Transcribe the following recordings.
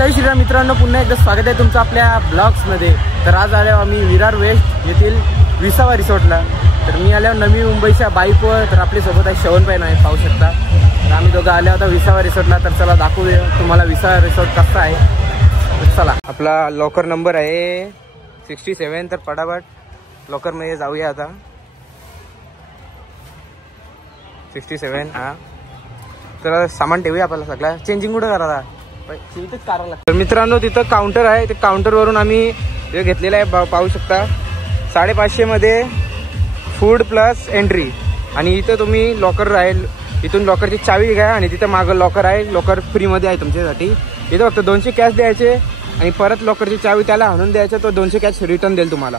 जय श्रीराम मित्रांनो, पुन्हा एकदा स्वागत आहे तुमचं आपल्या ब्लॉग्समध्ये। तर आज आलो आम्ही विरार वेस्ट येथील विसावा रिसॉर्टला। तर मी आलो नवी मुंबईच्या बाईकवर। तर आपल्यासोबत आहे श्रवण पण आहे, पाहू शकता। तर आम्ही दोघं आलो होतो विसावा रिसॉर्टला। तर चला दाखवूया तुम्हाला विसावा रिसॉर्ट कसा आहे। तर चला, आपला लॉकर नंबर आहे 67। तर फटाफट लॉकरमध्ये जाऊया आता। 67 हा। तर सामान ठेवूया आपल्याला, सगळं चेंजिंग कुठं करायला तर मित्रांनो तिथं काउंटर आहे। ते काउंटरवरून आम्ही घेतलेलं आहे, पाहू शकता। 550 मध्ये फूड प्लस एंट्री। आणि इथं तुम्ही लॉकर राहील, इथून लॉकरची चावी घ्या आणि तिथं मागं लॉकर आहे, लॉकर फ्रीमध्ये आहे तुमच्यासाठी। इथं फक्त 200 कॅश द्यायचे आणि परत लॉकरची चावी त्याला आणून द्यायचं, तो 200 कॅश रिटर्न देईल तुम्हाला।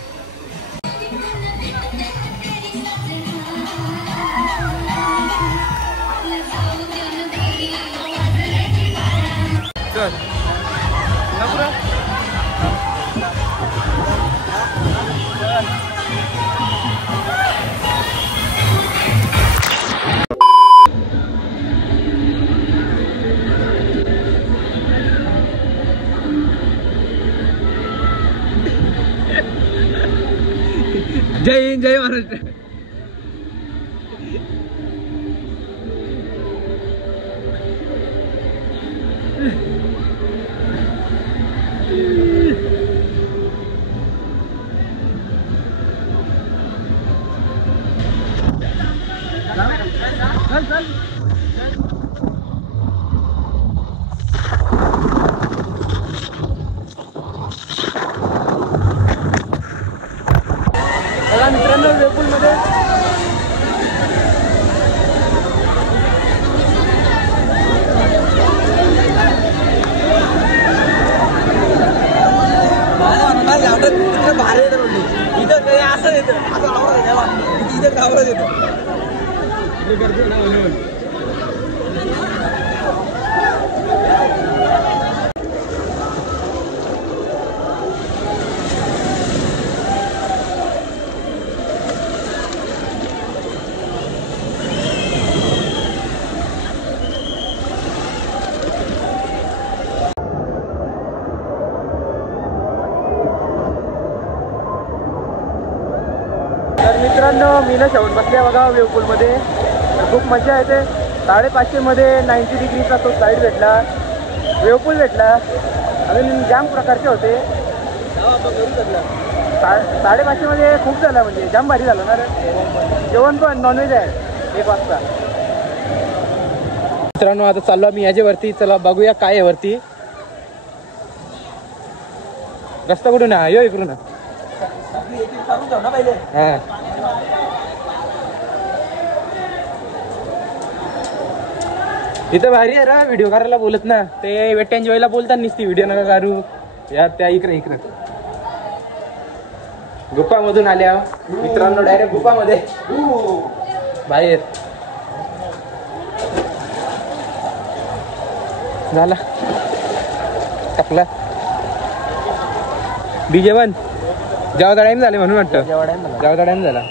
जय हिंद, जय महाराष्ट्र। मित्रांनो वेपूल मध्ये भारी इथं असं येतं, इथं गावाला येतं। मित्रांनो मी ना शेवट बसल्या बघा वेवपूल मध्ये। खूप मजा येते। 550 मध्ये 90 डिग्रीचा तो स्लाईड भेटला, वेवपूल भेटला, अजून जाम प्रकारचे होते। 550 मध्ये खूप झालं, म्हणजे जाम भारी झालं ना रे। जेवण पण नॉनव्हेज आहे 1 वाजता। मित्रांनो आता चाललो मी याच्यावरती, चला बघूया काय आहे वरती। रस्ता कुठून आहे? यो इकडून हा। इथं भारी आहे रा, व्हिडिओ करायला बोलत ना ते वेट एन्जॉयला बोलतात, निसती व्हिडिओ नका करू या त्या। इकडे गुफामधून आल्या मित्रांनो, डायरेक्ट गुफामध्ये बाहेर झाला टाकला जेवण। जेवायचा टाइम झाले म्हणून वाटतं, जेवायचा टाइम झाला।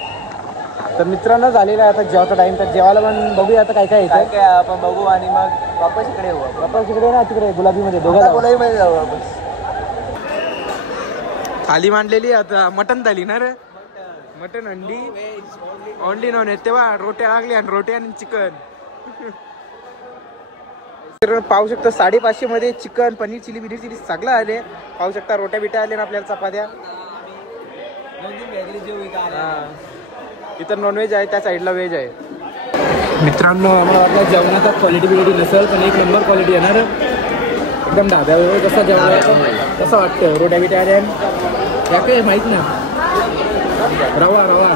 तर मित्रांनो झालेला आहे आता जेवायचा टाइम। तर जेवायला पण बघूया आता काय काय येतं, काय आपण बघू आणि मग वापस इकडे येऊ। वापस इकडे ना, तिकडे गुलाबीमध्ये, गुलाबीमध्ये जाऊ वापस। थाली मांडलेली आता, मटन थाली ना रे, मटन अंडी ओनली नॉन व्हेज। तेव्हा रोट्या लागल्या आणि रोट्या आणि चिकन। तर पाहू शकता 550 मध्ये चिकन, पनीर चिली, बिनीर चिली सगळं आले। पाहू शकता रोट्या बिट्या आल्या ना आपल्याला, चपात्या। इतर नॉनव्हेज आहे, त्या साईडला व्हेज आहे। मित्रांनो आम्हाला वाटलं जेवणाचा क्वालिटी बिलिटी नसेल, पण 1 नंबर क्वालिटी येणार एकदम। ढाब्यावर कसं जेवण कसं वाटतं, रोट्या बिट्या आल्या या काय माहीत ना। रवा रवा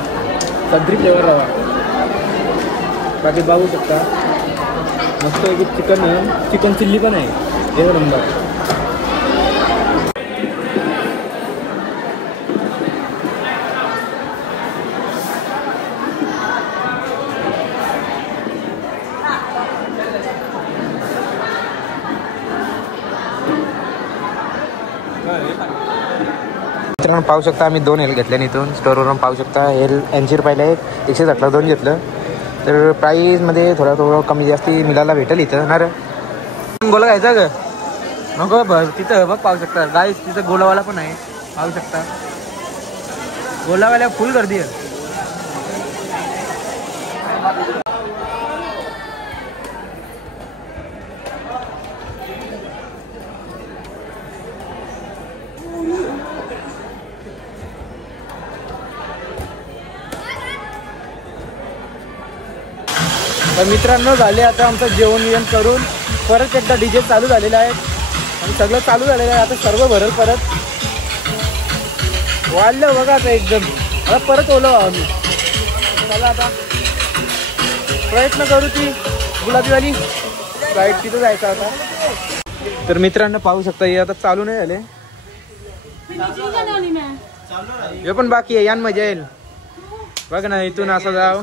संत्री फ्लेवर रवा। बाकी बघू शकता मस्त एक चिकन चिल्ली पण आहे 1 नंबर। मित्रांनो पाहू शकता आम्ही 2 हेल घेतल्या इथून स्टोरवरून। पाहू शकता हेल 80 रुपयाला 1, 160ला 2 घेतलं। तर प्राईजमध्ये थोडं कमी जास्ती मिळायला भेटेल इथं ना रे। गोला खायचा ग नको तिथं बघ पाहू शकता गाईस, तिथं गोलावाला पण आहे पाहू शकता. गोलावाल्या फुल गर्दी आहे. तर मित्रांनो झाले आता आमचं जेवण बिवण करून परत एकदा डीजे चालू झालेला आहे आणि सगळं चालू झालेलं आहे. आता सर्व भरल परत वाढलं बघा आता एकदम. आता परत ओलो आम्ही चला आता प्रयत्न करू ती गुलाबीवाली राईट तिथं जायचं आता. तर मित्रांनो पाहू शकता हे आता चालू नाही झाले, हे पण बाकी आहे. यान मजा येईल बघ ना. इथून असं जाव,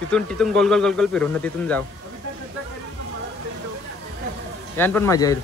तिथून गोल गोल गोल गोल फिरून ना तिथून जाव, यान पण मजा येईल.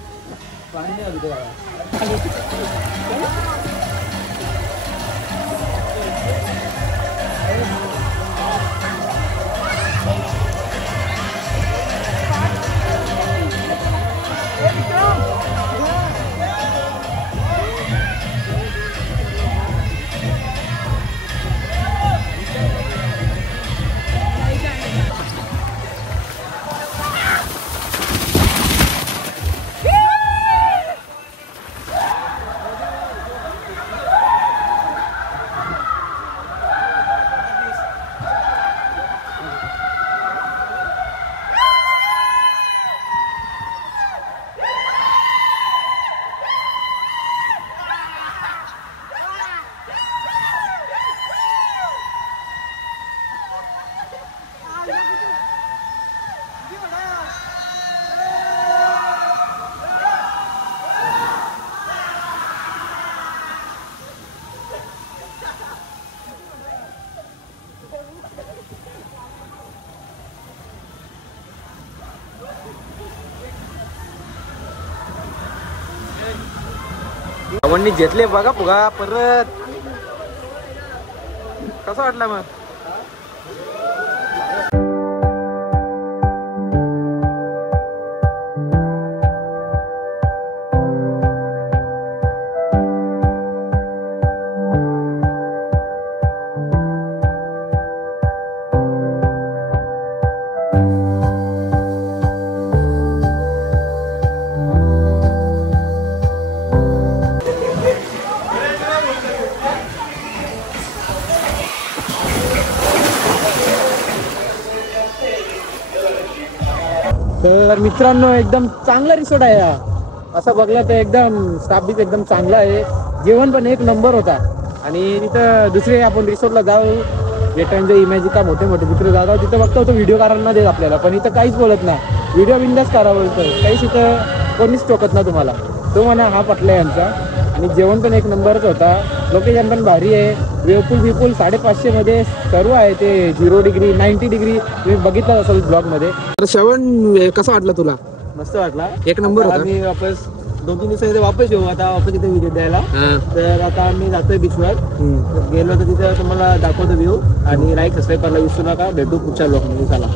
आवडणी घेतले बघा फुगा परत. कसं वाटलं मग? तर मित्रांनो एकदम चांगला रिसॉर्ट आहे हा. असं बघलं तर एकदम स्टाफ बी एकदम चांगला आहे, जेवण पण एक नंबर होता. आणि तिथं दुसरे आपण रिसॉर्टला जाऊ जे इमॅजिका मोठे मोठे मित्र जाऊ तिथं बघतो तो व्हिडिओ काढायला देत आपल्याला, पण इथं काहीच बोलत नाही. व्हिडिओ बिंदास करा बोलतोय, काहीच इथं कोणीच टोकत ना तुम्हाला. तो म्हणा हा पटला यांचा. आणि जेवण पण एक नंबरच होता, लोकेशन पण भारी आहे. विपुल 550 मध्ये सर्व आहे ते 0 डिग्री 90 डिग्री तुम्ही बघितलं असेल ब्लॉग मध्ये. तर श्रवण कसं वाटलं तुला? मस्त वाटला, एक नंबर होता. आम्ही वापस 2-3 दिवसांमध्ये वापस येऊ आता वापस इथे व्हिडिओ द्यायला. तर आता आम्ही जातोय बीचवर, गेलो तर तिथे तुम्हाला दाखवतो व्ह्यू. आणि लाईक सबस्क्राईब करायला विसरू नका. भेटू पुढच्या ब्लॉग मध्ये. चला.